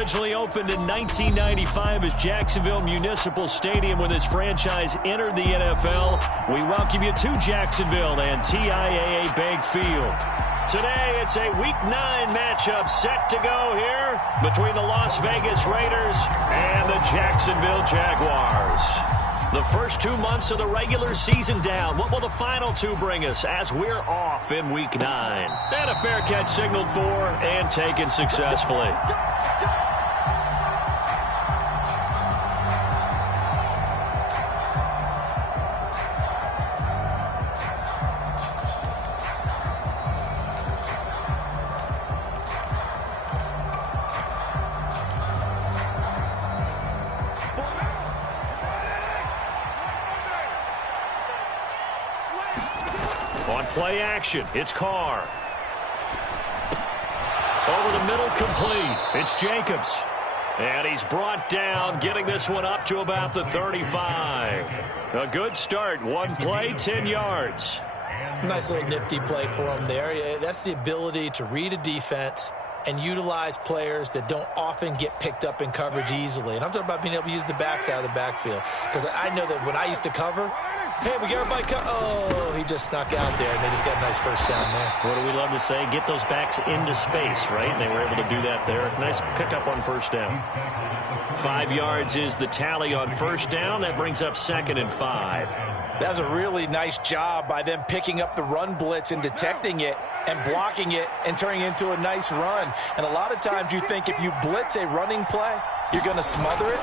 Originally opened in 1995 as Jacksonville Municipal Stadium when this franchise entered the NFL, we welcome you to Jacksonville and TIAA Bank Field. Today, it's a Week 9 matchup set to go here between the Las Vegas Raiders and the Jacksonville Jaguars. The first 2 months of the regular season down. What will the final two bring us as we're off in Week 9? And a fair catch signaled for and taken successfully. On play action, it's Carr. Over the middle, complete. It's Jacobs. And he's brought down, getting this one up to about the 35. A good start. One play, 10 yards. Nice little nifty play for him there. That's the ability to read a defense and utilize players that don't often get picked up in coverage easily. And I'm talking about being able to use the backs out of the backfield. Because I know that when I used to cover, hey, we got everybody oh, he just snuck out there, and they just got a nice first down there. What do we love to say? Get those backs into space, right? And they were able to do that there. Nice pickup on first down. 5 yards is the tally on first down. That brings up 2nd and 5. That was a really nice job by them picking up the run blitz and detecting it and blocking it and turning it into a nice run. And a lot of times you think if you blitz a running play, you're going to smother it.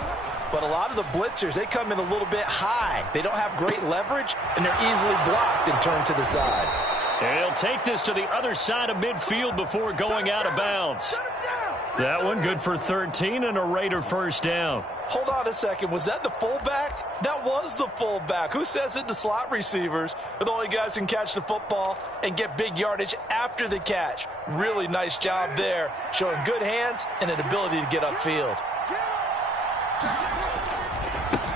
But a lot of the blitzers, they come in a little bit high. They don't have great leverage, and they're easily blocked and turned to the side. And he'll take this to the other side of midfield before going out of bounds. That one good for 13 and a Raider first down. Hold on a second. Was that the fullback? That was the fullback. Who says it? The slot receivers are the only guys who can catch the football and get big yardage after the catch. Really nice job there, showing good hands and an ability to get upfield.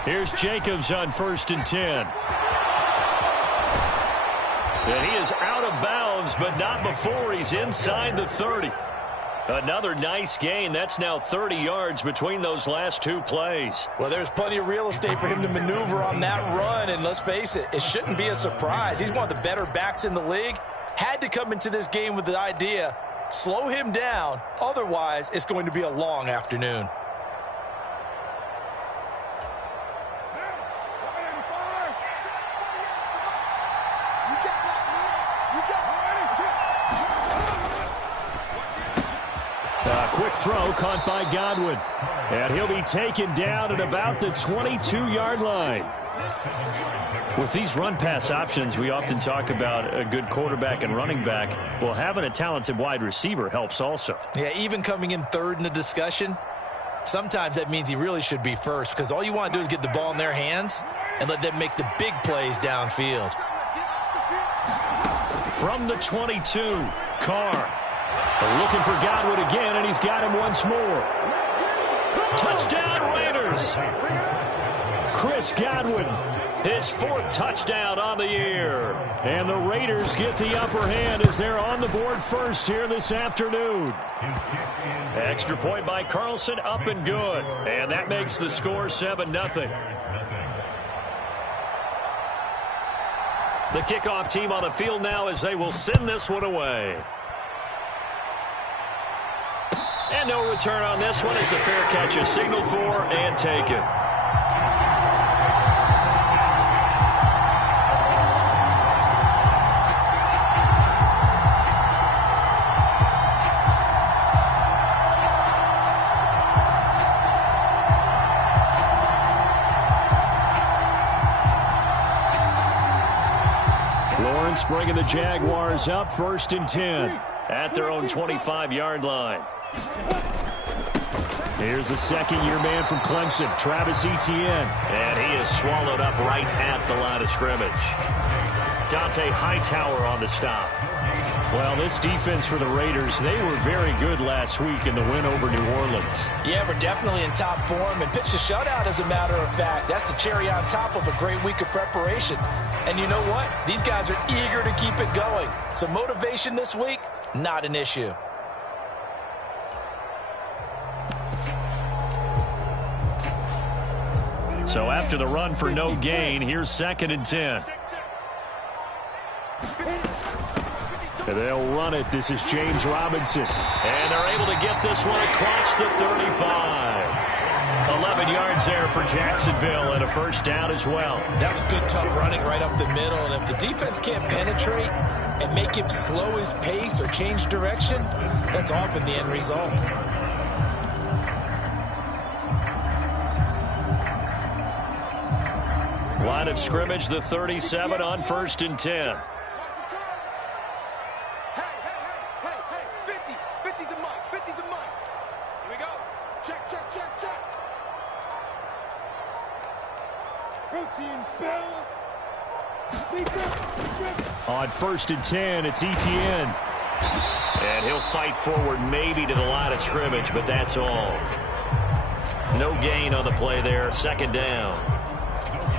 Here's Jacobs on 1st and 10. And he is out of bounds, but not before he's inside the 30. Another nice gain. That's now 30 yards between those last two plays. Well, there's plenty of real estate for him to maneuver on that run, and let's face it, it shouldn't be a surprise. He's one of the better backs in the league. Had to come into this game with the idea, slow him down, otherwise it's going to be a long afternoon. Quick throw caught by Godwin. And he'll be taken down at about the 22-yard line. With these run-pass options, we often talk about a good quarterback and running back. Well, having a talented wide receiver helps also. Yeah, even coming in third in the discussion, sometimes that means he really should be first, because all you want to do is get the ball in their hands and let them make the big plays downfield. From the 22, Carr. Looking for Godwin again, and he's got him once more. Touchdown, Raiders! Chris Godwin, his 4th touchdown on the year. And the Raiders get the upper hand as they're on the board first here this afternoon. Extra point by Carlson, up and good. And that makes the score 7-0. The kickoff team on the field now as they will send this one away. And no return on this one as the fair catch is signaled for and taken. Lawrence bringing the Jaguars up 1st and 10 at their own 25-yard line. Here's the second-year man from Clemson, Travis Etienne. And he is swallowed up right at the line of scrimmage. Dante Hightower on the stop. Well, this defense for the Raiders, they were very good last week in the win over New Orleans. Yeah, we're definitely in top form and pitched a shutout, as a matter of fact. That's the cherry on top of a great week of preparation. And you know what? These guys are eager to keep it going. So motivation this week, not an issue. So after the run for no gain, here's 2nd and 10. And they'll run it. This is James Robinson. And they're able to get this one across the 35. 11 yards there for Jacksonville and a first down as well. That was good, tough running right up the middle. And if the defense can't penetrate and make him slow his pace or change direction, that's often the end result. Line of scrimmage, the 37 on 1st and 10. On 1st and 10, it's Etienne. And he'll fight forward maybe to the line of scrimmage, but that's all. No gain on the play there, 2nd down.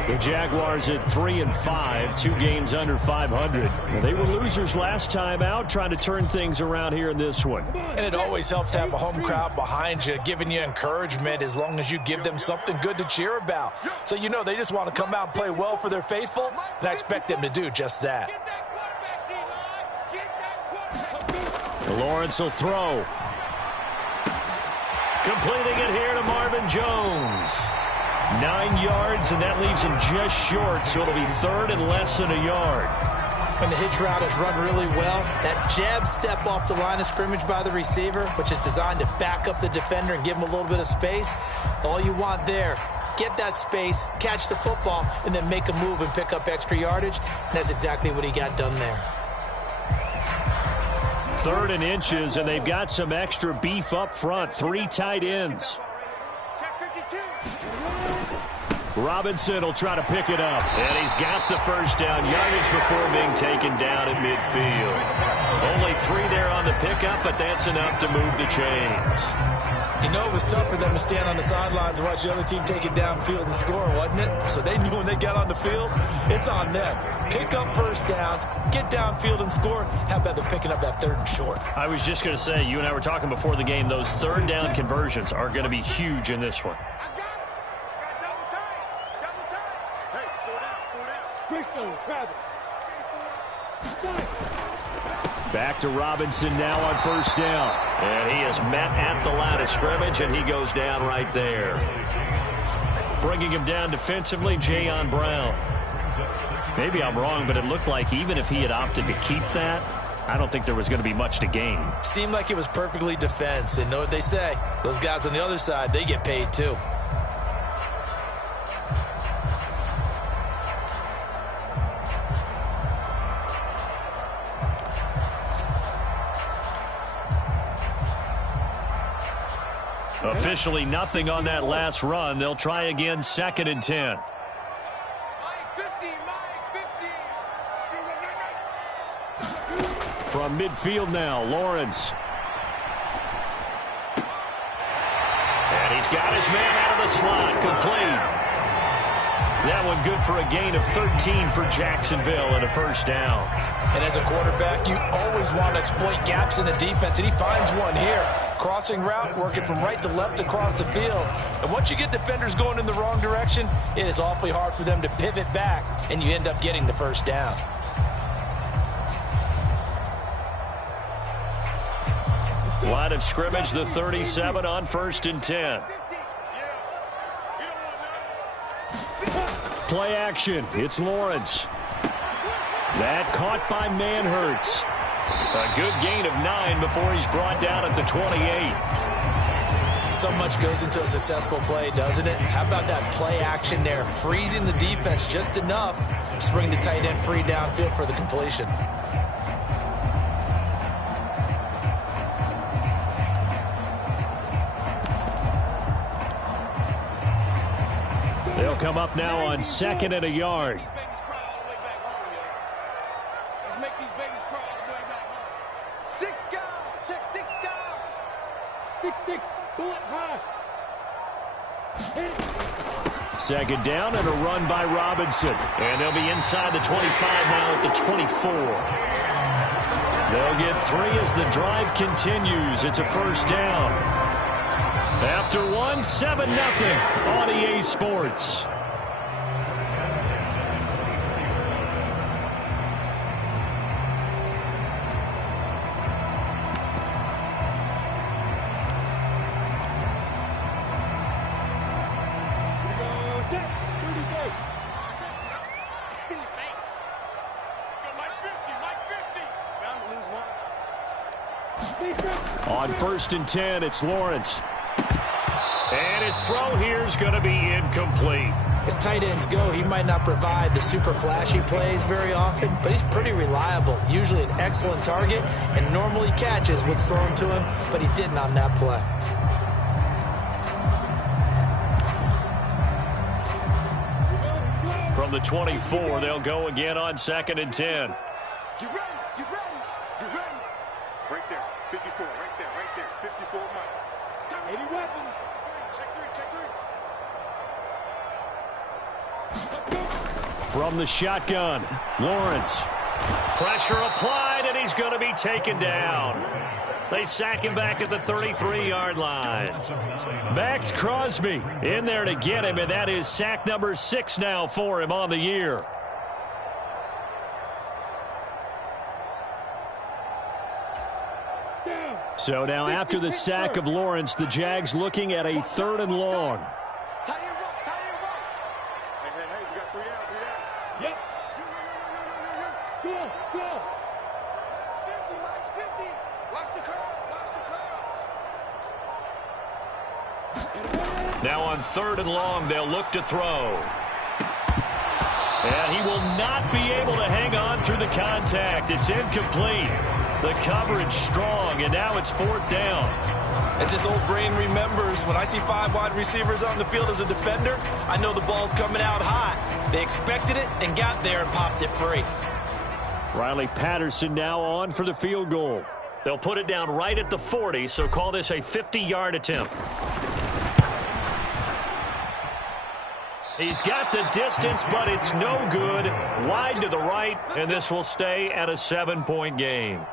The Jaguars at 3-5, 2 games under 500. They were losers last time out, trying to turn things around here in this one. And it always helps to have a home crowd behind you, giving you encouragement as long as you give them something good to cheer about. So you know they just want to come out and play well for their faithful, and I expect them to do just that. Lawrence will throw. Completing it here to Marvin Jones. 9 yards, and that leaves him just short, so it'll be 3rd and less than a yard. When the hitch route is run really well, that jab step off the line of scrimmage by the receiver, which is designed to back up the defender and give him a little bit of space, all you want there, get that space, catch the football, and then make a move and pick up extra yardage, and that's exactly what he got done there. 3rd and inches, and they've got some extra beef up front. 3 tight ends. Robinson will try to pick it up. And he's got the first down yardage before being taken down at midfield. Only 3 there on the pickup, but that's enough to move the chains. You know, it was tough for them to stand on the sidelines and watch the other team take it downfield and score, wasn't it? So they knew when they got on the field, it's on them. Pick up first downs, get downfield and score. How about them picking up that 3rd and short? I was just going to say, you and I were talking before the game, those 3rd down conversions are going to be huge in this one. Back to Robinson now on 1st down. And he is met at the line of scrimmage, and he goes down right there. Bringing him down defensively, Jayon Brown. Maybe I'm wrong, but it looked like even if he had opted to keep that, I don't think there was going to be much to gain. Seemed like it was perfectly defense. And know what they say? Those guys on the other side, they get paid too. Officially nothing on that last run. They'll try again, 2nd and 10. From midfield now, Lawrence. And he's got his man out of the slot, complete. That one good for a gain of 13 for Jacksonville and a first down. And as a quarterback, you always want to exploit gaps in the defense, and he finds one here. Crossing route, working from right to left across the field. And once you get defenders going in the wrong direction, it is awfully hard for them to pivot back, and you end up getting the first down. Line of scrimmage, the 37 on 1st and 10. Play action. It's Lawrence. That caught by Manhertz. A good gain of 9 before he's brought down at the 28. So much goes into a successful play, doesn't it? How about that play action there? Freezing the defense just enough to bring the tight end free downfield for the completion. They'll come up now on 2nd and a yard. Second down and a run by Robinson. And they'll be inside the 25 now at the 24. They'll get 3 as the drive continues. It's a first down. After 1, 7-0 on EA Sports. On 1st and 10, it's Lawrence. And his throw here is going to be incomplete. As tight ends go, he might not provide the super flashy plays very often, but he's pretty reliable, usually an excellent target, and normally catches what's thrown to him, but he didn't on that play. From the 24, they'll go again on 2nd and 10. You ready? You ready? You ready? Right there. 54. Right there. 54 Mike. 80 weapons. Check three. From the shotgun, Lawrence. Pressure applied, and he's going to be taken down. They sack him back at the 33-yard line. Max Crosby in there to get him, and that is sack number 6 now for him on the year. So now after the sack of Lawrence, the Jags looking at a 3rd and long. Hey, we got 3 out. Yep. Go. Max 50, Max 50. Watch the curve. Now on 3rd and long, they'll look to throw. And he will not be able to hang on through the contact. It's incomplete. The coverage strong, and now it's 4th down. As this old brain remembers, when I see 5 wide receivers on the field as a defender, I know the ball's coming out hot. They expected it and got there and popped it free. Riley Patterson now on for the field goal. They'll put it down right at the 40, so call this a 50-yard attempt. He's got the distance, but it's no good. Wide to the right, and this will stay at a 7-point game.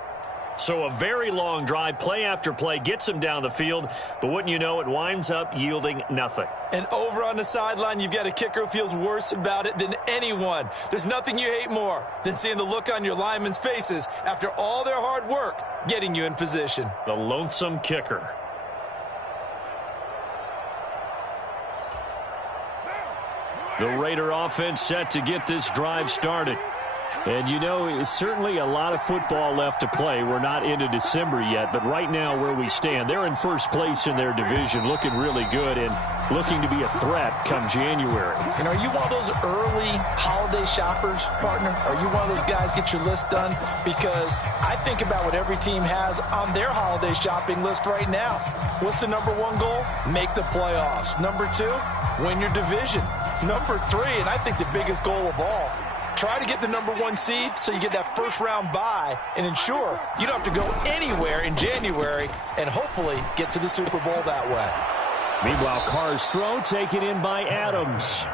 So a very long drive, play after play, gets him down the field, but wouldn't you know, it winds up yielding nothing. And over on the sideline, you've got a kicker who feels worse about it than anyone. There's nothing you hate more than seeing the look on your linemen's faces after all their hard work getting you in position. The lonesome kicker. The Raider offense set to get this drive started. And, you know, it's certainly a lot of football left to play. We're not into December yet, but right now where we stand, they're in first place in their division, looking really good and looking to be a threat come January. And are you one of those early holiday shoppers, partner? Are you one of those guys get your list done? Because I think about what every team has on their holiday shopping list right now. What's the number 1 goal? Make the playoffs. Number 2, win your division. Number 3, and I think the biggest goal of all, try to get the number 1 seed so you get that first-round bye and ensure you don't have to go anywhere in January and hopefully get to the Super Bowl that way. Meanwhile, Carr's throw taken in by Adams.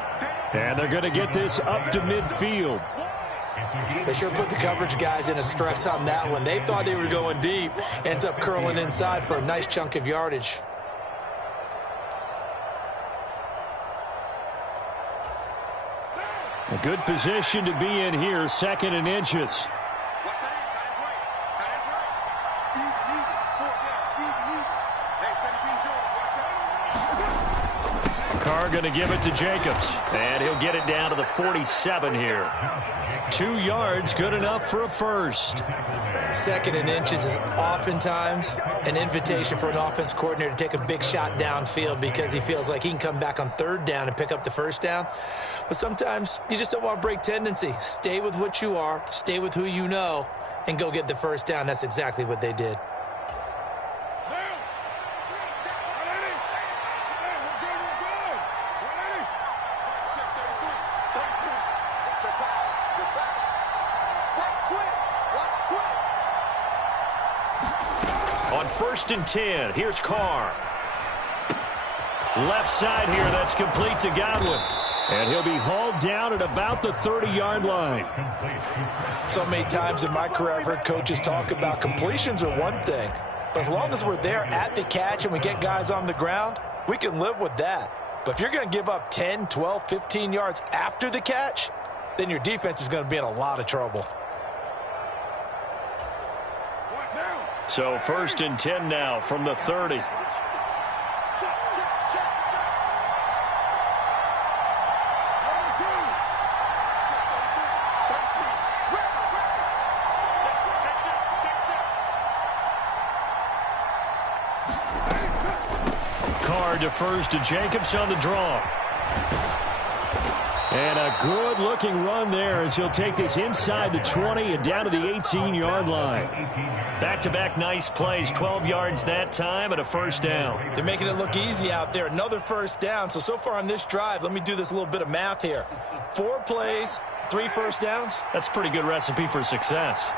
And they're going to get this up to midfield. They sure put the coverage guys in a stress on that one. They thought they were going deep. Ends up curling inside for a nice chunk of yardage. A good position to be in here, 2nd and inches. Carr going to give it to Jacobs, and he'll get it down to the 47 here. 2 yards, good enough for a first. 2nd and inches is oftentimes an invitation for an offense coordinator to take a big shot downfield because he feels like he can come back on 3rd down and pick up the first down. But sometimes you just don't want to break tendency. Stay with what you are, stay with who you know, and go get the first down. That's exactly what they did. On 1st and 10, here's Carr. Left side here, that's complete to Godwin. And he'll be hauled down at about the 30-yard line. So many times in my career, I've heard coaches talk about completions are one thing. But as long as we're there at the catch and we get guys on the ground, we can live with that. But if you're going to give up 10, 12, 15 yards after the catch, then your defense is going to be in a lot of trouble. So 1st and 10 now from the 30. Carr defers to Jacobs on the draw. And a good-looking run there as he'll take this inside the 20 and down to the 18-yard line. Back-to-back nice plays, 12 yards that time and a first down. They're making it look easy out there. Another first down. So far on this drive, let me do this little bit of math here. 4 plays, 3 first downs. That's a pretty good recipe for success.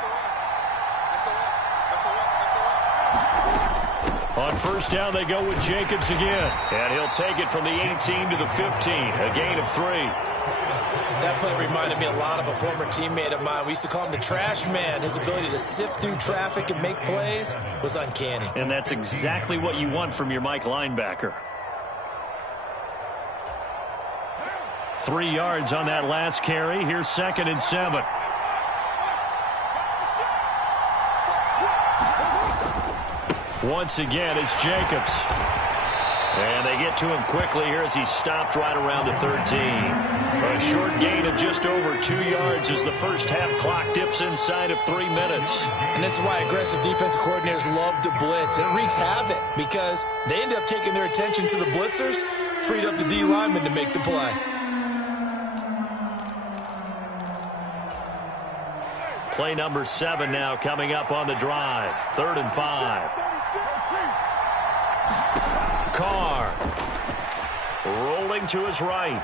On first down, they go with Jacobs again. And he'll take it from the 18 to the 15, a gain of 3. That play reminded me a lot of a former teammate of mine. We used to call him the trash man. His ability to sift through traffic and make plays was uncanny. And that's exactly what you want from your Mike linebacker. 3 yards on that last carry. Here's 2nd and 7. Once again, it's Jacobs. And they get to him quickly here as he's stopped right around the 13. A short gain of just over 2 yards as the first half clock dips inside of 3 minutes. And this is why aggressive defensive coordinators love to blitz. It wreaks havoc because they end up taking their attention to the blitzers, freed up the D lineman to make the play. Play number 7 now coming up on the drive. 3rd and 5. Carr rolling to his right.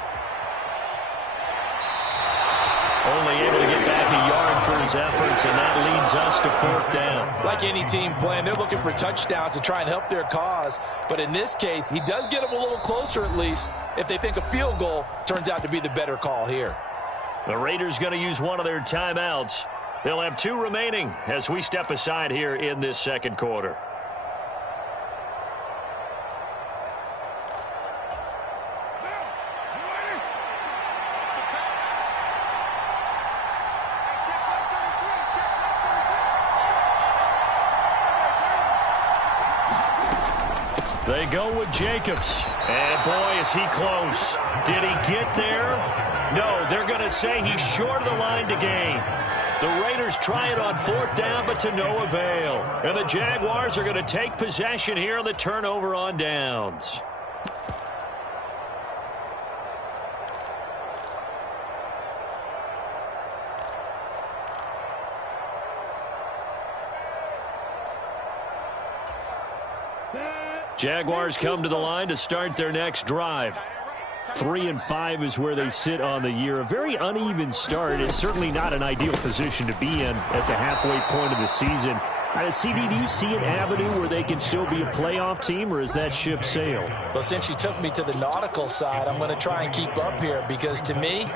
Only able to get back a yard for his efforts, and that leads us to 4th down. Like any team playing, they're looking for touchdowns to try and help their cause. But in this case, he does get them a little closer at least if they think a field goal turns out to be the better call here. The Raiders going to use one of their timeouts. They'll have 2 remaining as we step aside here in this second quarter. They go with Jacobs. And boy, is he close. Did he get there? No, they're going to say he's short of the line to gain. The Raiders try it on 4th down, but to no avail. And the Jaguars are going to take possession here on the turnover on downs. Jaguars come to the line to start their next drive. 3 and 5 is where they sit on the year. A very uneven start is certainly not an ideal position to be in at the halfway point of the season. CD, do you see an avenue where they can still be a playoff team, or is that ship sailed? Well, since you took me to the nautical side, I'm going to try and keep up here because to me,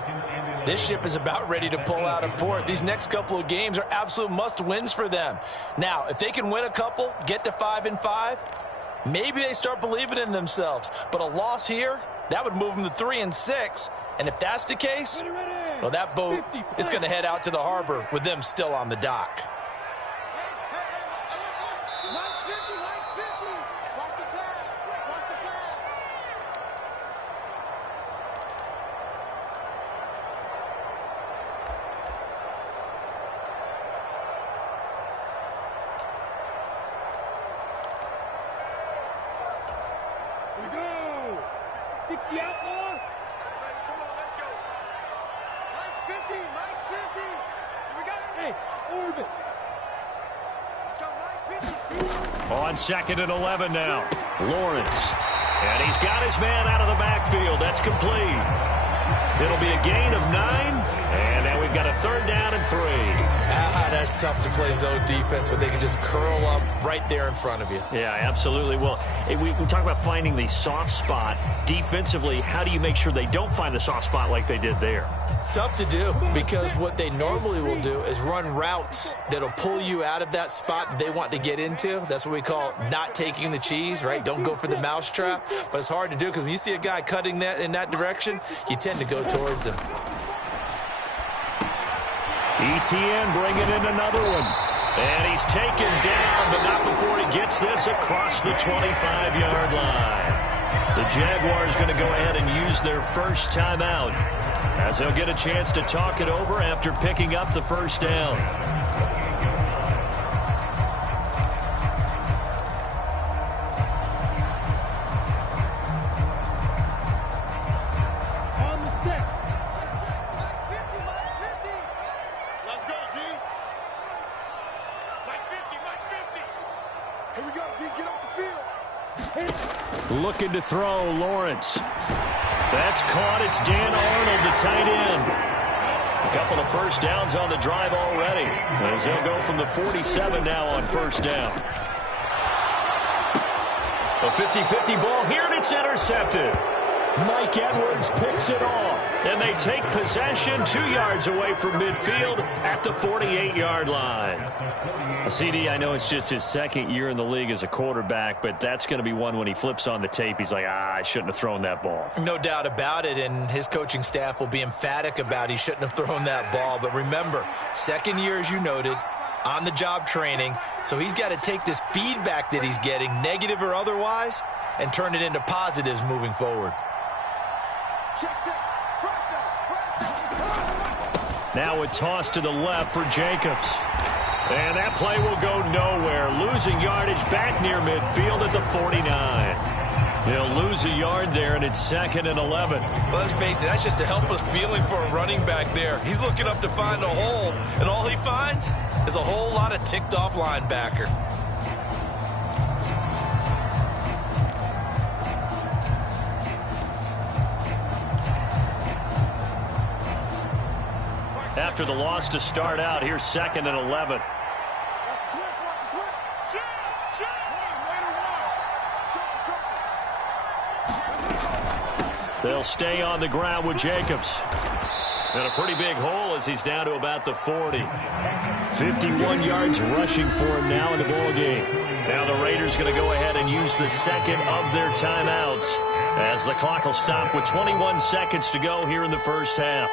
this ship is about ready to pull out of port. These next couple of games are absolute must-wins for them. Now, if they can win a couple, get to 5 and 5, maybe they start believing in themselves. But a loss here, that would move them to 3 and 6. And if that's the case, well, that boat is going to head out to the harbor with them still on the dock. On 2nd and 11 now. Lawrence. And he's got his man out of the backfield. That's complete. It'll be a gain of 9. And now we've got a 3rd down and 3. That's tough to play zone defense when they can just curl up right there in front of you. Yeah, absolutely. Well, we talk about finding the soft spot. Defensively, how do you make sure they don't find the soft spot like they did there? Tough to do because what they normally will do is run routes that'll pull you out of that spot that they want to get into. That's what we call not taking the cheese, right? Don't go for the mousetrap. But it's hard to do because when you see a guy cutting that in that direction, you tend to go towards him. ETN bringing in another one. And he's taken down, but not before he gets this across the 25-yard line. The Jaguars going to go ahead and use their first timeout as they'll get a chance to talk it over after picking up the first down. Let's go, D. Mike 50, Mike 50. Here we go, D. Get off the field. Looking to throw, Lawrence. That's caught. It's Dan Arnold, the tight end. A couple of first downs on the drive already, as they'll go from the 47 now on first down. A 50-50 ball here, and it's intercepted. Mike Edwards picks it off, and they take possession 2 yards away from midfield at the 48-yard line. CD, I know it's just his second year in the league as a quarterback, but that's going to be one when he flips on the tape, he's like, I shouldn't have thrown that ball. No doubt about it, and his coaching staff will be emphatic about he shouldn't have thrown that ball. But remember, second year, as you noted, on-the-job training, so he's got to take this feedback that he's getting, negative or otherwise, and turn it into positives moving forward. Now a toss to the left for Jacobs. And that play will go nowhere. Losing yardage back near midfield at the 49. He'll lose a yard there, and it's 2nd and 11. Well, let's face it, that's just a helpless feeling for a running back there. He's looking up to find a hole, and all he finds is a whole lot of ticked-off linebacker. After the loss to start out, here's 2nd and 11. They'll stay on the ground with Jacobs. And a pretty big hole as he's down to about the 40. 51 yards rushing for him now in the ball game. Now the Raiders going to go ahead and use the second of their timeouts as the clock will stop with 21 seconds to go here in the first half.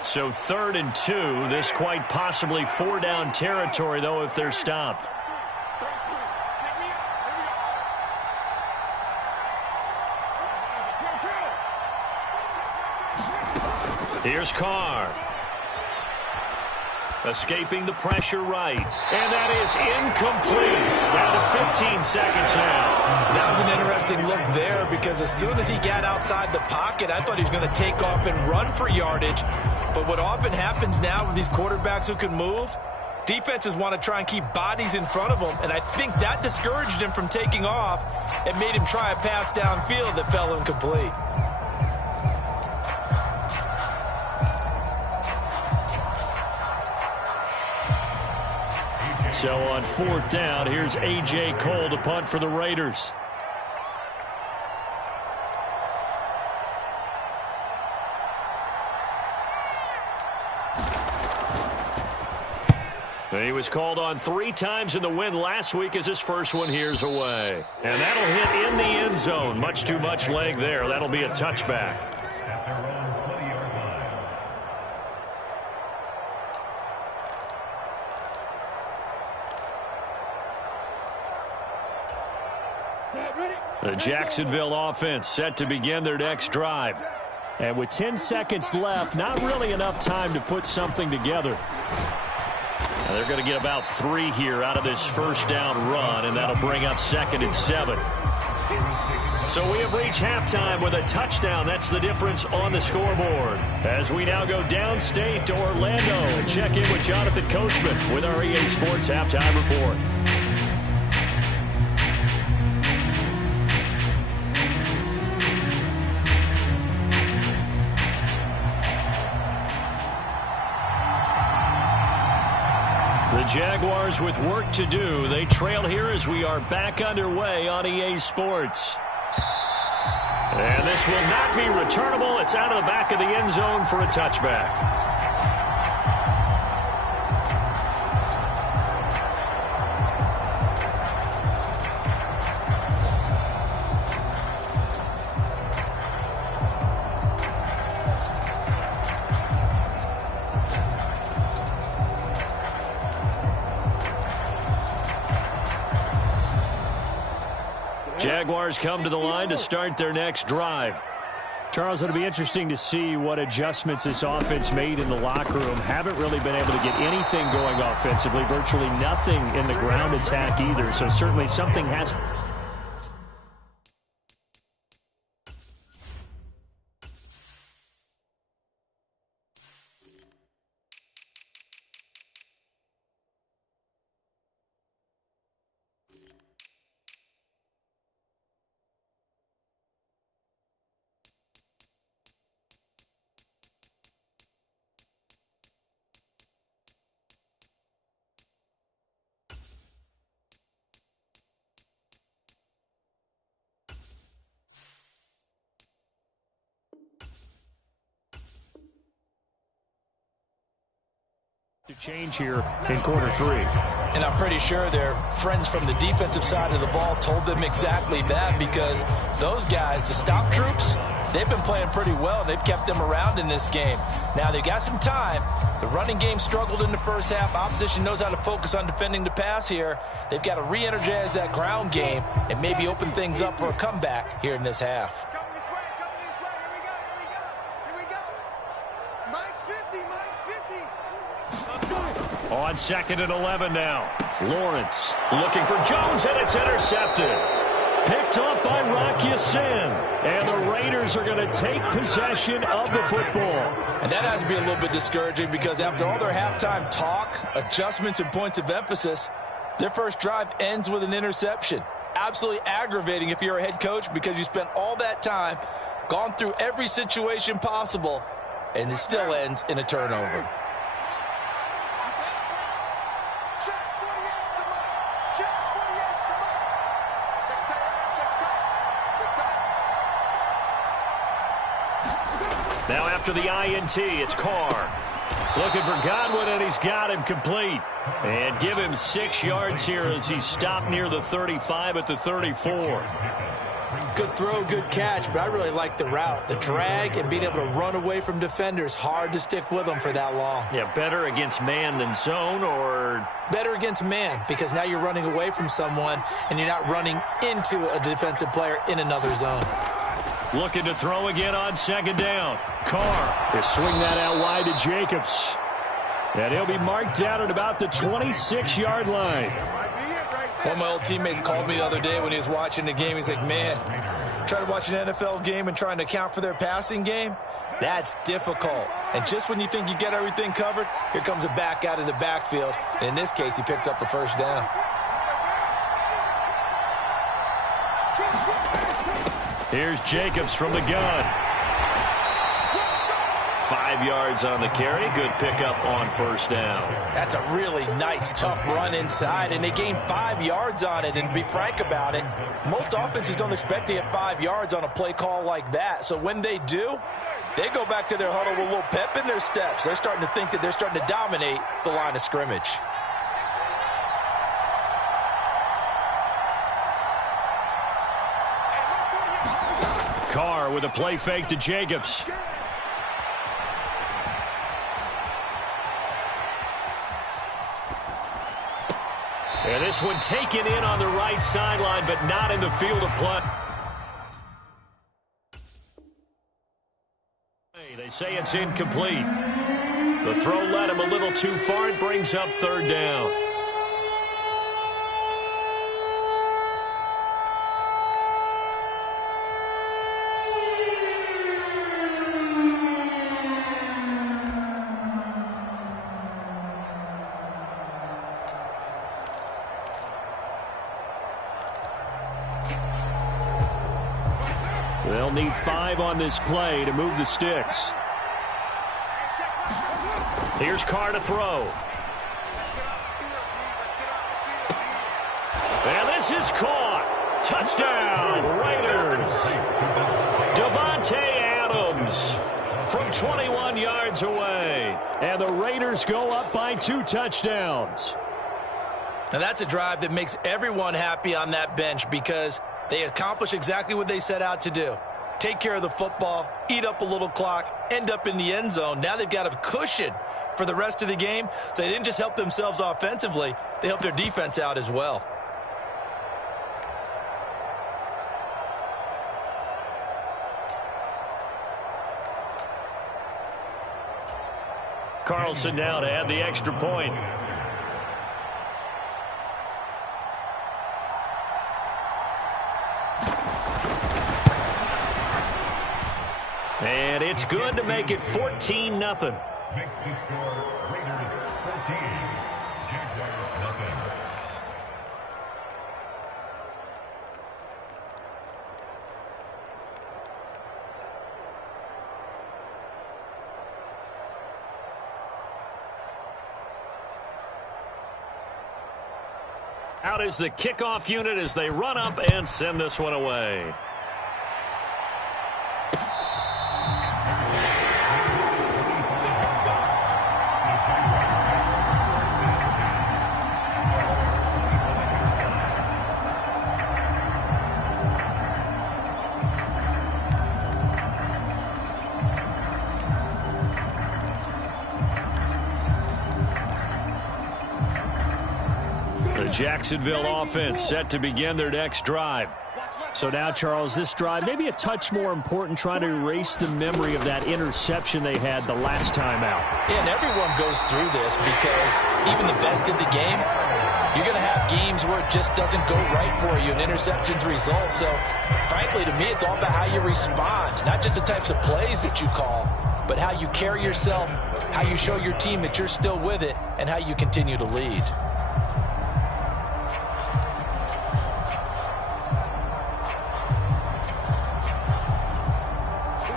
So 3rd and 2. This quite possibly 4-down territory, though, if they're stopped. Here's Carr. Escaping the pressure right. And that is incomplete. Down to 15 seconds now. That was an interesting look there because as soon as he got outside the pocket, I thought he was going to take off and run for yardage. But what often happens now with these quarterbacks who can move, defenses want to try and keep bodies in front of them, and I think that discouraged him from taking off and made him try a pass downfield that fell incomplete. So on 4th down, here's A.J. Cole to punt for the Raiders. He was called on 3 times in the win last week as his first one here's away. And that'll hit in the end zone. Much too much leg there. That'll be a touchback. The Jacksonville offense set to begin their next drive. And with 10 seconds left, not really enough time to put something together. Now they're going to get about 3 here out of this first down run, and that'll bring up 2nd and 7. So we have reached halftime with a touchdown. That's the difference on the scoreboard. As we now go downstate to Orlando and check in with Jonathan Coachman with our EA Sports Halftime Report. The Jaguars with work to do. They trail here as we are back underway on EA Sports. And this will not be returnable. It's out of the back of the end zone for a touchback. Jaguars come to the line to start their next drive. Charles, it'll be interesting to see what adjustments this offense made in the locker room. Haven't really been able to get anything going offensively, virtually nothing in the ground attack either. So certainly something has... to change here in quarter three. And I'm pretty sure their friends from the defensive side of the ball told them exactly that, because those guys, the stop troops, they've been playing pretty well. They've kept them around in this game. Now they've got some time. The running game struggled in the first half. Opposition knows how to focus on defending the pass here. They've got to re-energize that ground game and maybe open things up for a comeback here in this half. On 2nd and 11 now. Lawrence looking for Jones, and it's intercepted. Picked up by Rocky Sin. And the Raiders are going to take possession of the football. And that has to be a little bit discouraging, because after all their halftime talk, adjustments, and points of emphasis, their first drive ends with an interception. Absolutely aggravating if you're a head coach, because you spent all that time, gone through every situation possible, and it still ends in a turnover. Now after the INT, it's Carr. Looking for Godwin, and he's got him complete. And give him 6 yards here as he stopped near the 35 at the 34. Good throw, good catch, but I really like the route. The drag and being able to run away from defenders, hard to stick with them for that long. Yeah, better against man than zone, or... Better against man, because now you're running away from someone and you're not running into a defensive player in another zone. Looking to throw again on 2nd down. Carr will swing that out wide to Jacobs. And he'll be marked down at about the 26-yard line. One of my old teammates called me the other day when he was watching the game. He's like, man, trying to watch an NFL game and trying to account for their passing game, that's difficult. And just when you think you get everything covered, here comes a back out of the backfield. And in this case, he picks up the first down. Here's Jacobs from the gun. 5 yards on the carry. Good pickup on first down. That's a really nice, tough run inside, and they gained 5 yards on it. And to be frank about it, most offenses don't expect to get 5 yards on a play call like that. So when they do, they go back to their huddle with a little pep in their steps. They're starting to think that they're starting to dominate the line of scrimmage. Carr with a play fake to Jacobs. And this one taken in on the right sideline, but not in the field of play. They say it's incomplete. The throw led him a little too far. It brings up 3rd down. They'll need 5 on this play to move the sticks. Here's Carr to throw. And this is caught. Touchdown, Raiders. Davante Adams from 21 yards away. And the Raiders go up by 2 touchdowns. Now that's a drive that makes everyone happy on that bench, because they accomplish exactly what they set out to do. Take care of the football, eat up a little clock, end up in the end zone. Now they've got a cushion for the rest of the game. So they didn't just help themselves offensively, they helped their defense out as well. Carlson now to add the extra point. And it's good to make it 14-0. Makes the score Raiders 14, Jaguars nothing. Out is the kickoff unit as they run up and send this one away. Jacksonville offense set to begin their next drive. So now, Charles, this drive maybe a touch more important, trying to erase the memory of that interception they had the last time out. Yeah, and everyone goes through this because even the best in the game, you're going to have games where it just doesn't go right for you and interceptions result. So, frankly, to me, it's all about how you respond, not just the types of plays that you call, but how you carry yourself, how you show your team that you're still with it, and how you continue to lead.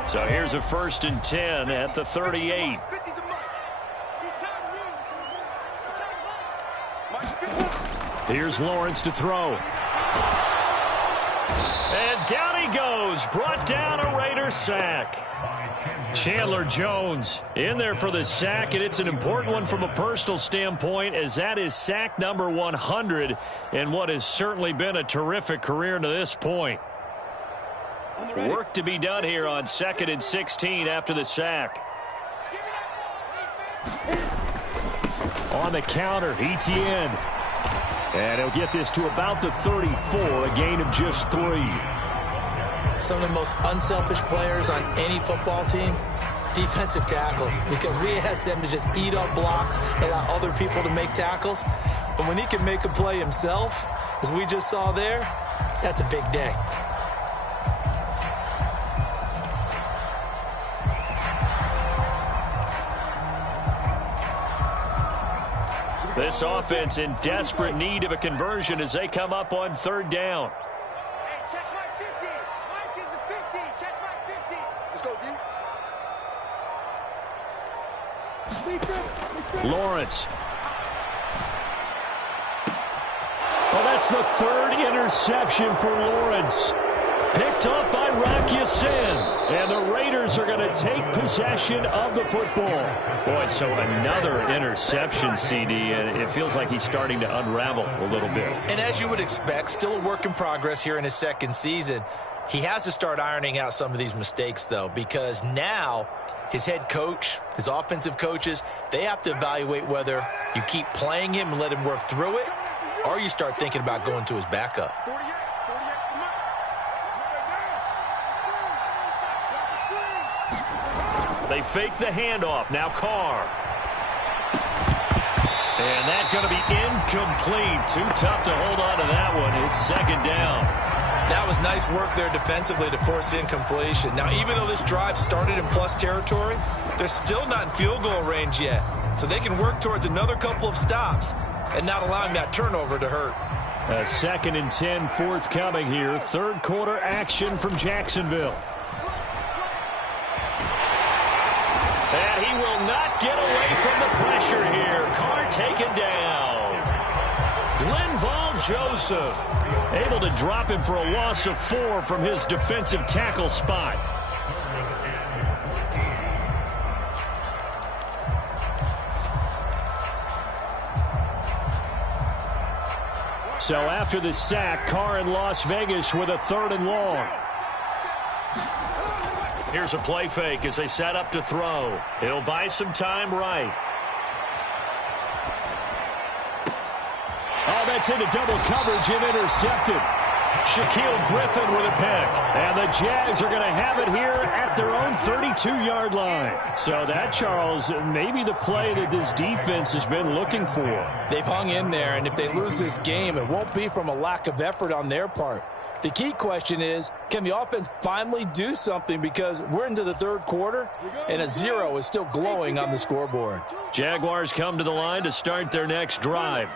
So here's a 1st and 10 at the 38. Here's Lawrence to throw. And down he goes. Brought down a Raider sack. Chandler Jones in there for the sack, and it's an important one from a personal standpoint, as that is sack number 100 in what has certainly been a terrific career to this point. Work to be done here on 2nd and 16 after the sack. On the counter, Etienne. And he'll get this to about the 34, a gain of just 3. Some of the most unselfish players on any football team, defensive tackles, because we ask them to just eat up blocks, allow other people to make tackles. But when he can make a play himself, as we just saw there, that's a big day. This offense in desperate need of a conversion as they come up on 3rd down. Hey, check Mike 50. Mike is a 50. Check Mike 50. Let's go, D. Lawrence. Well, that's the 3rd interception for Lawrence. Picked up by Rock Ya-Sin. And the Raiders are going to take possession of the football. Boy, so another interception, CD, and it feels like he's starting to unravel a little bit. And as you would expect, still a work in progress here in his 2nd season. He has to start ironing out some of these mistakes, though, because now his head coach, his offensive coaches, they have to evaluate whether you keep playing him and let him work through it, or you start thinking about going to his backup. They fake the handoff. Now Carr. And that's going to be incomplete. Too tough to hold on to that one. It's 2nd down. That was nice work there defensively to force incompletion. Now, even though this drive started in plus territory, they're still not in field goal range yet. So they can work towards another couple of stops and not allowing that turnover to hurt. A 2nd and 10 forthcoming here. 3rd quarter action from Jacksonville. And he will not get away from the pressure here. Carr taken down. Linval Joseph able to drop him for a loss of 4 from his defensive tackle spot. So after the sack, Carr in Las Vegas with a 3rd and long. Here's a play fake as they set up to throw. He'll buy some time right. Oh, that's into double coverage and intercepted. Shaquille Griffin with a pick. And the Jags are going to have it here at their own 32-yard line. So that, Charles, maybe the play that this defense has been looking for. They've hung in there, and if they lose this game, it won't be from a lack of effort on their part. The key question is, can the offense finally do something, because we're into the third quarter and a 0 is still glowing on the scoreboard. Jaguars come to the line to start their next drive.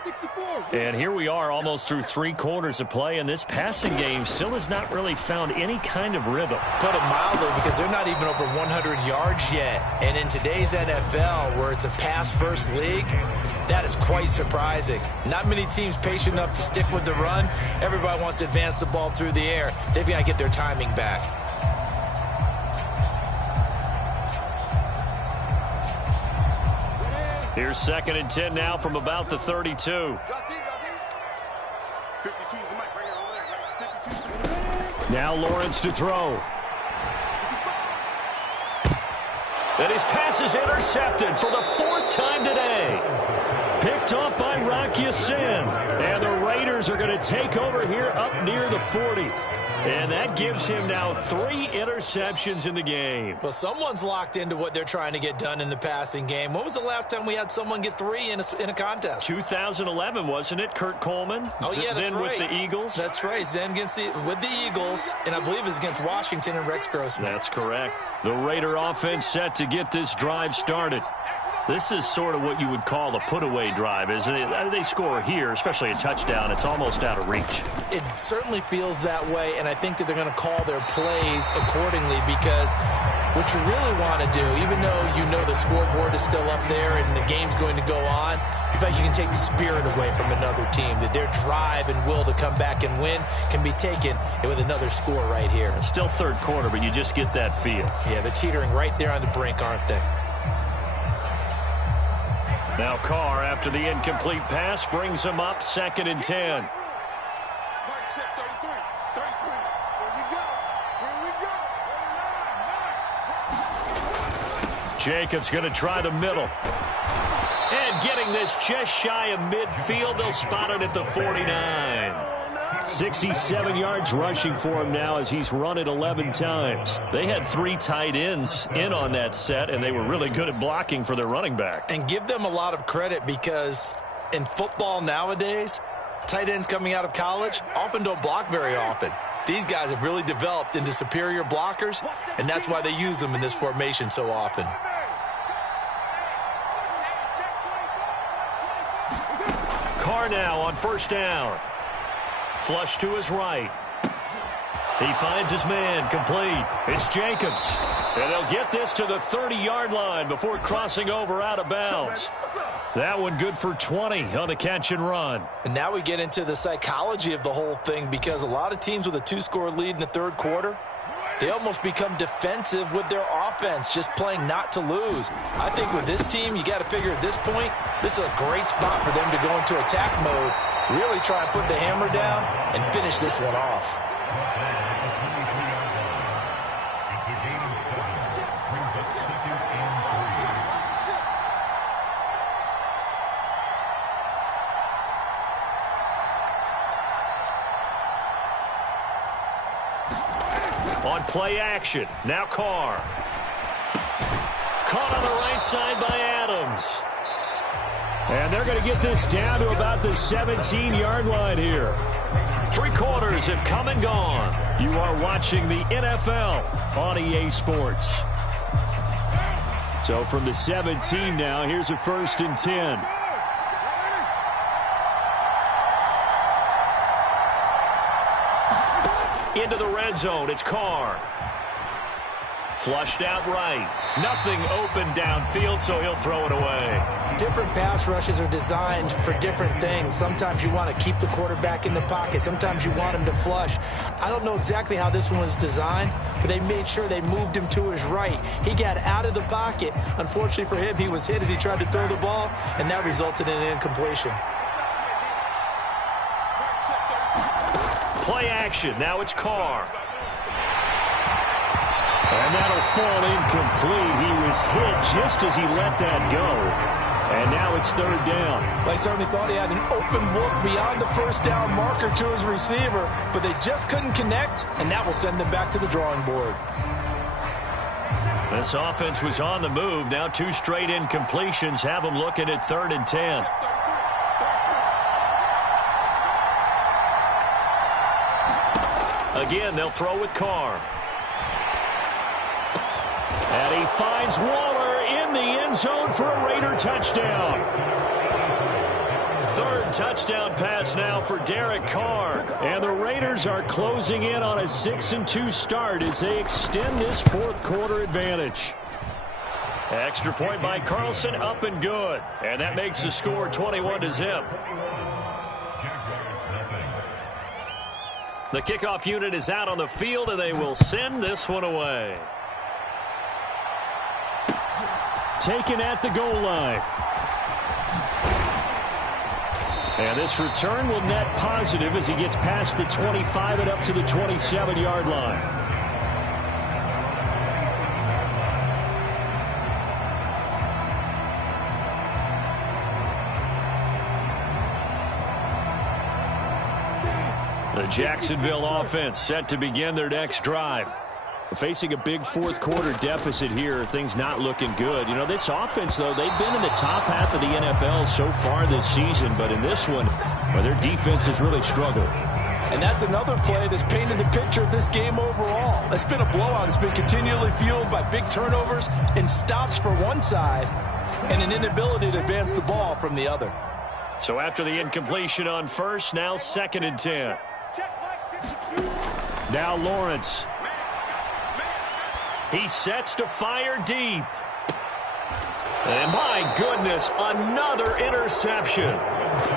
And here we are almost through 3 quarters of play, and this passing game still has not really found any kind of rhythm. Put it mildly, because they're not even over 100 yards yet. And in today's NFL, where it's a pass-first league, that is quite surprising. Not many teams patient enough to stick with the run. Everybody wants to advance the ball through the air. They've got to get their timing back. Here's 2nd and 10 now from about the 32. Now Lawrence to throw. And his pass is intercepted for the 4th time today. Picked off by Rocky Sin. And the Raiders are going to take over here up near the 40. And that gives him now 3 interceptions in the game. Well, someone's locked into what they're trying to get done in the passing game. When was the last time we had someone get 3 in a contest? 2011, wasn't it? Kurt Coleman? Oh, yeah, that's then right. With the Eagles? That's right. Then with the Eagles, and I believe it's against Washington and Rex Grossman. That's correct. The Raider offense set to get this drive started. This is sort of what you would call a put-away drive, isn't it? They score here, especially a touchdown. It's almost out of reach. It certainly feels that way, and I think that they're going to call their plays accordingly, because what you really want to do, even though you know the scoreboard is still up there and the game's going to go on, in fact, you can take the spirit away from another team, that their drive and will to come back and win can be taken with another score right here. It's still third quarter, but you just get that feel. Yeah, they're teetering right there on the brink, aren't they? Now Carr, after the incomplete pass, brings him up 2nd and 10. Jacobs going to try the middle. And getting this just shy of midfield, they'll spot it at the 49. 67 yards rushing for him now as he's run it 11 times. They had 3 tight ends in on that set, and they were really good at blocking for their running back. And give them a lot of credit, because in football nowadays, tight ends coming out of college often don't block very often. These guys have really developed into superior blockers, and that's why they use them in this formation so often. Carr now on 1st down. Flush to his right. He finds his man, complete. It's Jacobs. And they'll get this to the 30-yard line before crossing over out of bounds. That one good for 20 on the catch and run. And now we get into the psychology of the whole thing, because a lot of teams with a 2-score lead in the third quarter, they almost become defensive with their offense, just playing not to lose. I think with this team, you got to figure at this point, this is a great spot for them to go into attack mode, really try and put the hammer down and finish this one off. On play action, now Carr. Caught on the right side by Adams. And they're going to get this down to about the 17-yard line here. 3 quarters have come and gone. You are watching the NFL on EA Sports. So from the 17 now, here's a 1st and 10. Into the red zone, it's Carr. Flushed out right. Nothing open downfield, so he'll throw it away. Different pass rushes are designed for different things. Sometimes you want to keep the quarterback in the pocket. Sometimes you want him to flush. I don't know exactly how this one was designed, but they made sure they moved him to his right. He got out of the pocket. Unfortunately for him, he was hit as he tried to throw the ball, and that resulted in an incompletion. Play action. Now it's Carr. And that'll fall incomplete. He was hit just as he let that go. And now it's third down. Well, he certainly thought he had an open look beyond the first down marker to his receiver, but they just couldn't connect, and that will send them back to the drawing board. This offense was on the move. Now 2 straight incompletions have them looking at 3rd and 10. Again, they'll throw with Carr. And he finds Waller in the end zone for a Raider touchdown. 3rd touchdown pass now for Derek Carr. And the Raiders are closing in on a 6-2 start as they extend this 4th quarter advantage. Extra point by Carlson, up and good. And that makes the score 21-0. The kickoff unit is out on the field, and they will send this one away. Taken at the goal line. And this return will net positive as he gets past the 25 and up to the 27-yard line. The Jacksonville offense set to begin their next drive. Facing a big 4th quarter deficit here, things not looking good. You know, this offense, though, they've been in the top half of the NFL so far this season, but in this one, well, their defense has really struggled. And that's another play that's painted the picture of this game overall. It's been a blowout. It's been continually fueled by big turnovers and stops for one side and an inability to advance the ball from the other. So after the incompletion on first, now 2nd and 10. Now Lawrence. He sets to fire deep. And my goodness, another interception.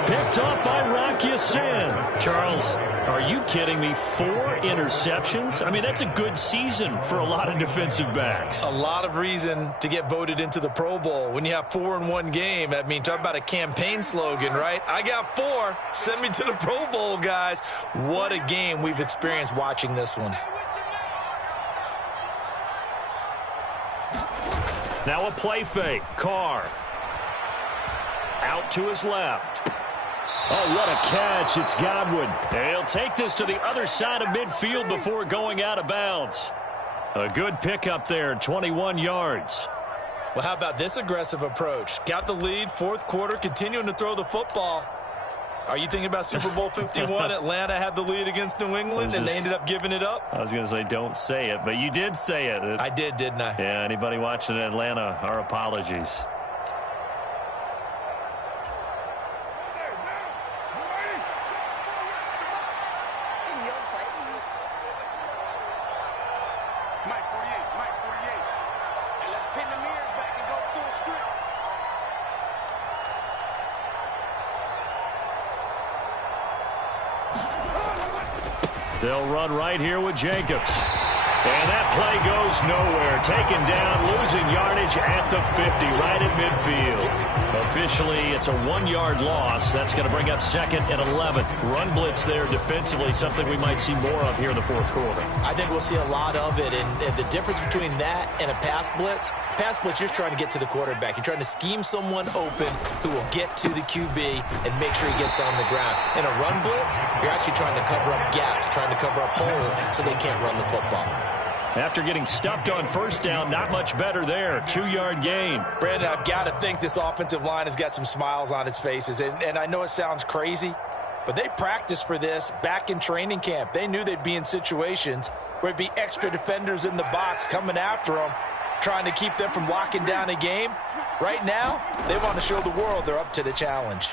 Picked up by Rocky Sin. Charles, are you kidding me? 4 interceptions? I mean, that's a good season for a lot of defensive backs. A lot of reason to get voted into the Pro Bowl. When you have 4 in one game, I mean, talk about a campaign slogan, right? I got 4. Send me to the Pro Bowl, guys. What a game we've experienced watching this one. Now a play fake. Carr. Out to his left. Oh, what a catch. It's Godwin. And he'll take this to the other side of midfield before going out of bounds. A good pickup there, 21 yards. Well, how about this aggressive approach? Got the lead, 4th quarter, continuing to throw the football. Are you thinking about Super Bowl 51? Atlanta had the lead against New England, and they ended up giving it up? I was going to say don't say it, but you did say it. I did, didn't I? Yeah, anybody watching Atlanta, our apologies. They'll run right here with Jacobs. And that play goes nowhere. Taken down, losing yardage at the 50, right at midfield. Officially, it's a 1-yard loss. That's going to bring up 2nd and 11. Run blitz there defensively, something we might see more of here in the 4th quarter. I think we'll see a lot of it. And the difference between that and a pass blitz, you're trying to get to the quarterback. You're trying to scheme someone open who will get to the QB and make sure he gets on the ground. In a run blitz, you're actually trying to cover up gaps, trying to cover up holes so they can't run the football. After getting stuffed on first down, not much better there. 2-yard gain. Brandon, I've got to think this offensive line has got some smiles on its faces. And I know it sounds crazy, but they practiced for this back in training camp. They knew they'd be in situations where it'd be extra defenders in the box coming after them, trying to keep them from locking down a game. Right now, they want to show the world they're up to the challenge.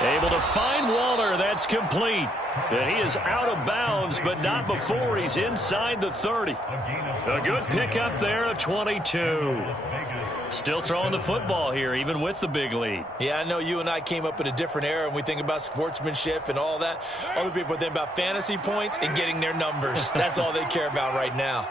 Able to find Waller. That's complete. And he is out of bounds, but not before he's inside the 30. A good pickup there, a 22. Still throwing the football here, even with the big lead. Yeah, I know you and I came up in a different era, and we think about sportsmanship and all that. Other people think about fantasy points and getting their numbers. That's all they care about right now.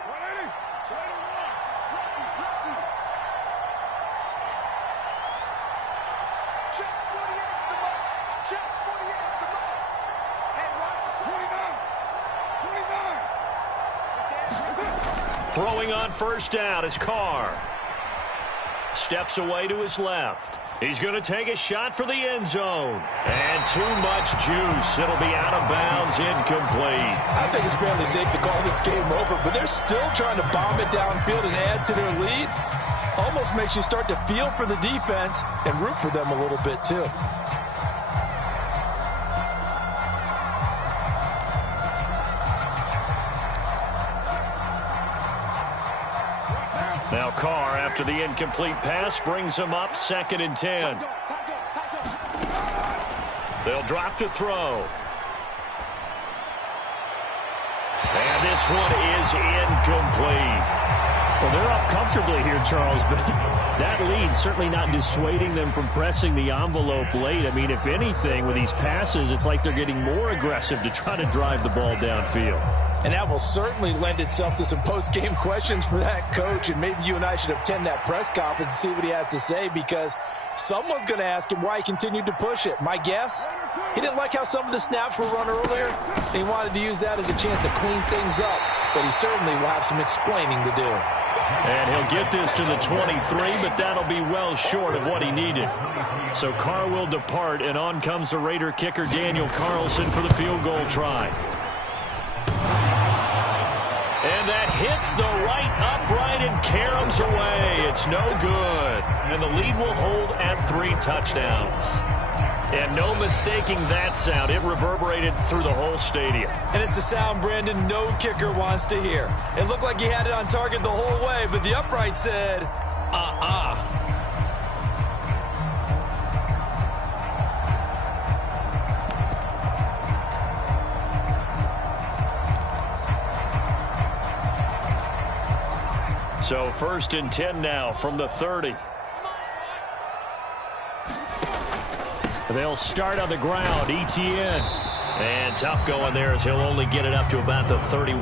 Throwing on first down is Carr. steps away to his left. He's going to take a shot for the end zone. And too much juice. It'll be out of bounds, incomplete. I think it's fairly safe to call this game over, but they're still trying to bomb it downfield and add to their lead. Almost makes you start to feel for the defense and root for them a little bit, too. Now Carr, after the incomplete pass, brings him up 2nd and 10. They'll drop to throw. And this one is incomplete. Well, they're up comfortably here, Charles, but that lead certainly not dissuading them from pressing the envelope late. I mean, if anything, with these passes, it's like they're getting more aggressive to try to drive the ball downfield. And that will certainly lend itself to some post-game questions for that coach, and maybe you and I should attend that press conference and see what he has to say, because someone's going to ask him why he continued to push it. My guess, he didn't like how some of the snaps were run earlier, and he wanted to use that as a chance to clean things up, but he certainly will have some explaining to do. And he'll get this to the 23, but that'll be well short of what he needed. So Carr will depart, and on comes the Raider kicker Daniel Carlson for the field goal try. And that hits the right upright and caroms away. It's no good. And the lead will hold at 3 touchdowns. And no mistaking that sound. It reverberated through the whole stadium. And it's the sound, Brandon, no kicker wants to hear. It looked like he had it on target the whole way, but the upright said, So 1st and 10 now from the 30. They'll start on the ground. ETN. And tough going there as he'll only get it up to about the 31.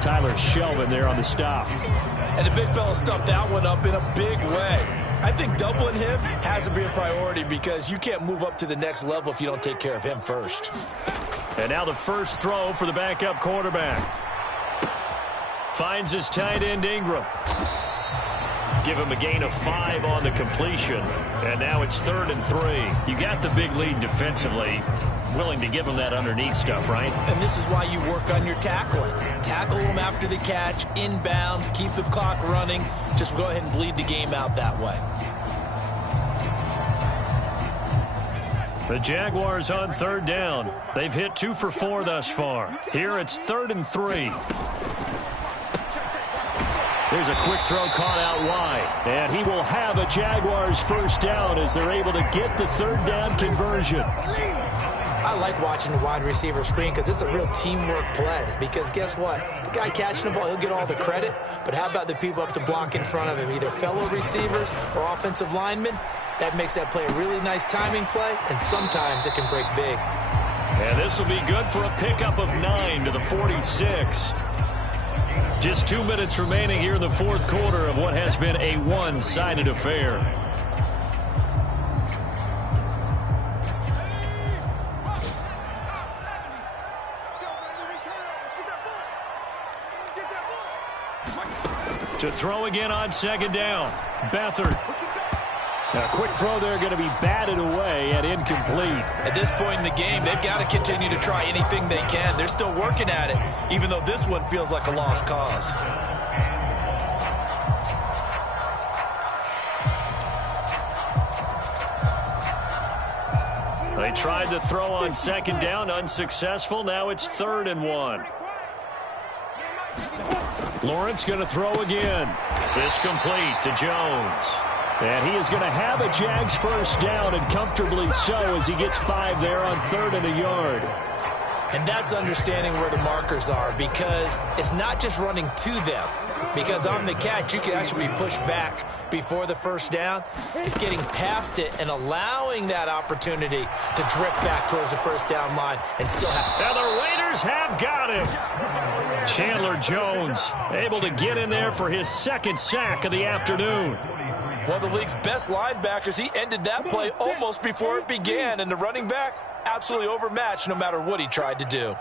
Tyler Shelvin there on the stop. and the big fella stuffed that one up in a big way. I think doubling him has to be a priority because you can't move up to the next level if you don't take care of him first. And now the first throw for the backup quarterback. Finds his tight end Ingram. Give him a gain of 5 on the completion. And now it's 3rd and 3. You got the big lead defensively. Willing to give him that underneath stuff, right? And this is why you work on your tackling. Tackle him after the catch, inbounds, keep the clock running. Just go ahead and bleed the game out that way. The Jaguars on 3rd down. They've hit 2 for 4 thus far. Here it's 3rd and 3. There's a quick throw caught out wide. And he will have a Jaguars first down as they're able to get the 3rd down conversion. I like watching the wide receiver screen because it's a real teamwork play. Because guess what? The guy catching the ball, he'll get all the credit. But how about the people up to block in front of him, either fellow receivers or offensive linemen? That makes that play a really nice timing play, and sometimes it can break big. And this will be good for a pickup of 9 to the 46. Just 2 minutes remaining here in the 4th quarter of what has been a one-sided affair. To throw again on 2nd down. Beathard. A quick throw there going to be batted away and incomplete. At this point in the game, they've got to continue to try anything they can. They're still working at it, even though this one feels like a lost cause. They tried to throw on 2nd down, unsuccessful. Now it's 3rd and 1. Lawrence going to throw again. This complete to Jones. And he is going to have a Jags first down, and comfortably so, as he gets 5 there on 3rd and a yard. And that's understanding where the markers are, because it's not just running to them. Because on the catch, you can actually be pushed back before the first down. It's getting past it and allowing that opportunity to drip back towards the first down line and still have. Now the Raiders have got him. Chandler Jones able to get in there for his 2nd sack of the afternoon. One of the league's best linebackers. He ended that play almost before it began, and the running back absolutely overmatched no matter what he tried to do.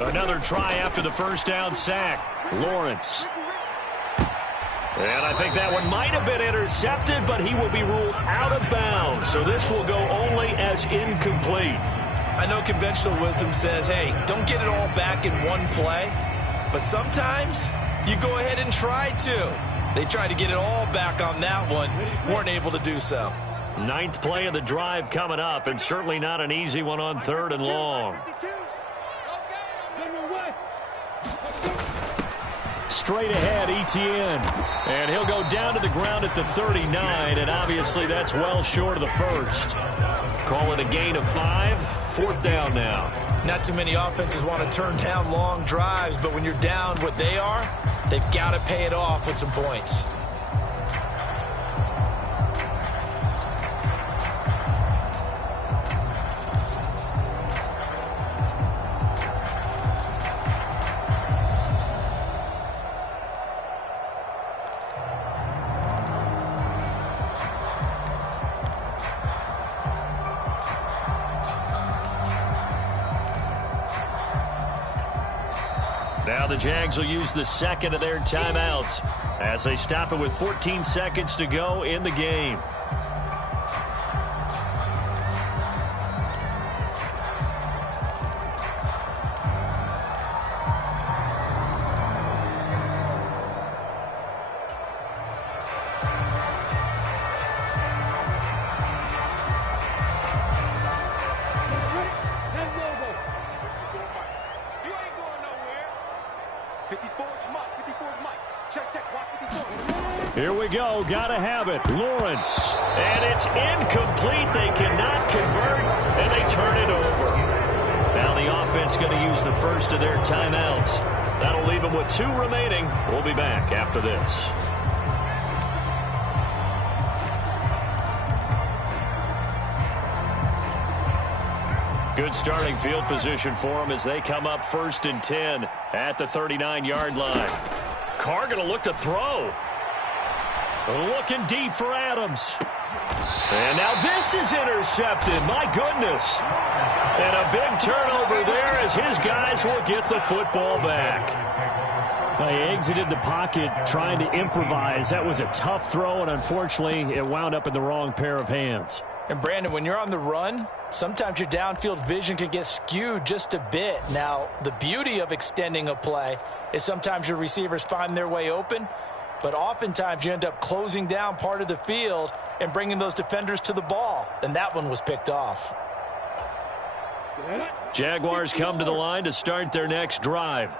Another try after the first down sack. Lawrence. And I think that one might have been intercepted, but he will be ruled out of bounds. So this will go only as incomplete. I know conventional wisdom says, hey, don't get it all back in one play. But sometimes you go ahead and try to. They tried to get it all back on that one. Weren't able to do so. 9th play of the drive coming up, and certainly not an easy one on 3rd and long. Straight ahead, Etienne. And he'll go down to the ground at the 39, and obviously that's well short of the first. Call it a gain of 5. 4th down now. Not too many offenses want to turn down long drives, but when you're down what they are, they've got to pay it off with some points. Now the Jags will use the second of their timeouts as they stop it with 14 seconds to go in the game. Here we go. Got to have it. Lawrence. And it's incomplete. They cannot convert, and they turn it over. Now the offense going to use the first of their timeouts. That'll leave them with 2 remaining. We'll be back after this. Good starting field position for them as they come up 1st and 10 at the 39-yard line. Carr going to look to throw. Looking deep for Adams. And now this is intercepted. My goodness. And a big turnover there as his guys will get the football back. They exited the pocket trying to improvise. That was a tough throw, and unfortunately, it wound up in the wrong pair of hands. And, Brandon, when you're on the run, sometimes your downfield vision can get skewed just a bit. Now, the beauty of extending a play is sometimes your receivers find their way open, but oftentimes you end up closing down part of the field and bringing those defenders to the ball. And that one was picked off. Jaguars come to the line to start their next drive.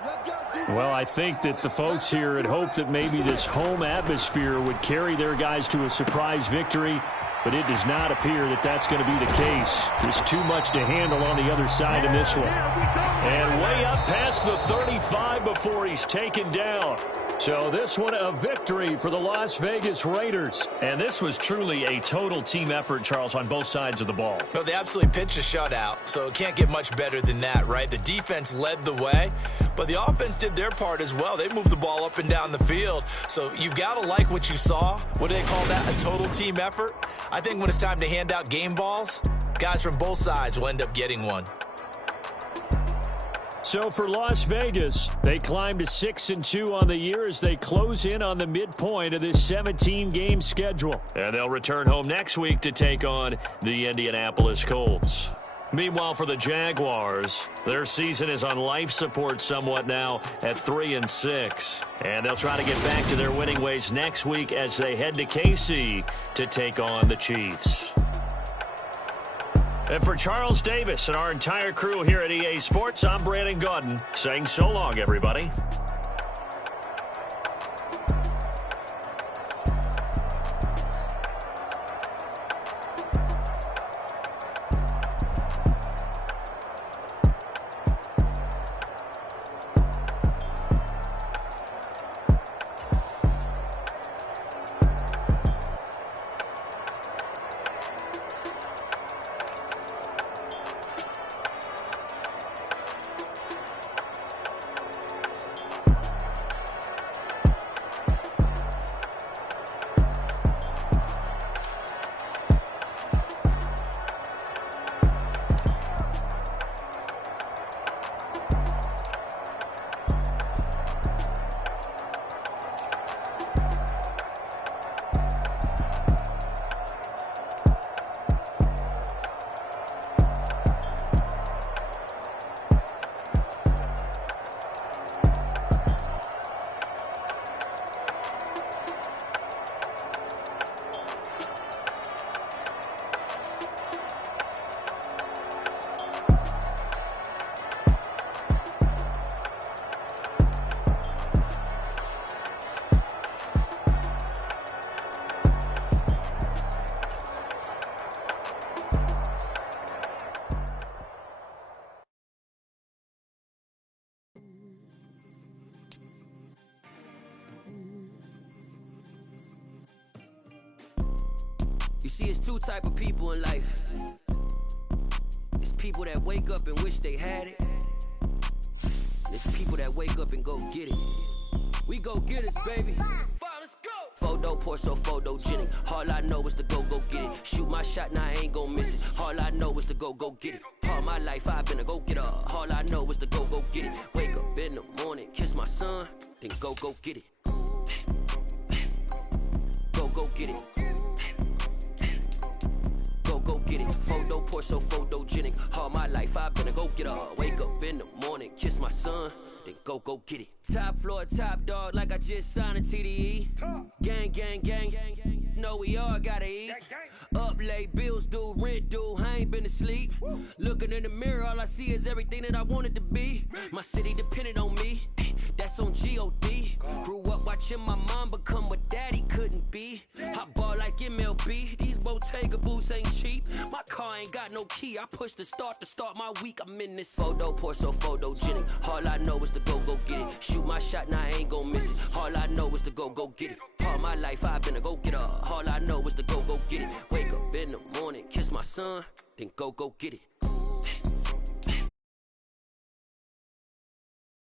Well, I think that the folks here had hoped that maybe this home atmosphere would carry their guys to a surprise victory, but it does not appear that that's going to be the case. There's too much to handle on the other side in this one. And way up past the 35 before he's taken down. So this one a victory for the Las Vegas Raiders. And this was truly a total team effort, Charles, on both sides of the ball. No, they absolutely pitched a shutout, so it can't get much better than that, right? The defense led the way, but the offense did their part as well. They moved the ball up and down the field. So you've got to like what you saw. What do they call that? A total team effort? I think when it's time to hand out game balls, guys from both sides will end up getting one. So for Las Vegas, they climb to 6-2 on the year as they close in on the midpoint of this 17-game schedule. And they'll return home next week to take on the Indianapolis Colts. Meanwhile, for the Jaguars, their season is on life support somewhat now at 3-6. And they'll try to get back to their winning ways next week as they head to KC to take on the Chiefs. And for Charles Davis and our entire crew here at EA Sports, I'm Brandon Gaudin saying so long, everybody. You see, it's two type of people in life. It's people that wake up and wish they had it. It's people that wake up and go get it. We go get it, baby. Let's go. Photo pour so photogenic. All I know is to go get it. Shoot my shot, now I ain't gon' miss it. All I know is to go get it. All my life I've been a go-getter. All I know is to go get it. Wake up in the morning, kiss my son, then go get it. Go get it. Go get it. Photo pour so photogenic. All my life I've been a go-getter. Wake up in the morning, kiss my son, then go get it. Top floor, top dog, like I just signed a TDE. Gang, gang, gang, gang. Know we all gotta eat. Up late, bills due, rent due, I ain't been asleep. Looking in the mirror, all I see is everything that I wanted to be. My city depended on me, that's on G.O.D. Grew up watching my mom become what daddy couldn't be. I ball like MLB, these Bottega boots ain't cheap. My car ain't got no key, I push the start to start my week. I'm in this photo pour so photogenic. All I know is to go get it. Shoot my shot, now I ain't gon' miss it. All I know is to go get it. All my life I've been a go-getter. All I know is to go get it. Wake up in the morning, kiss my son, then go get it.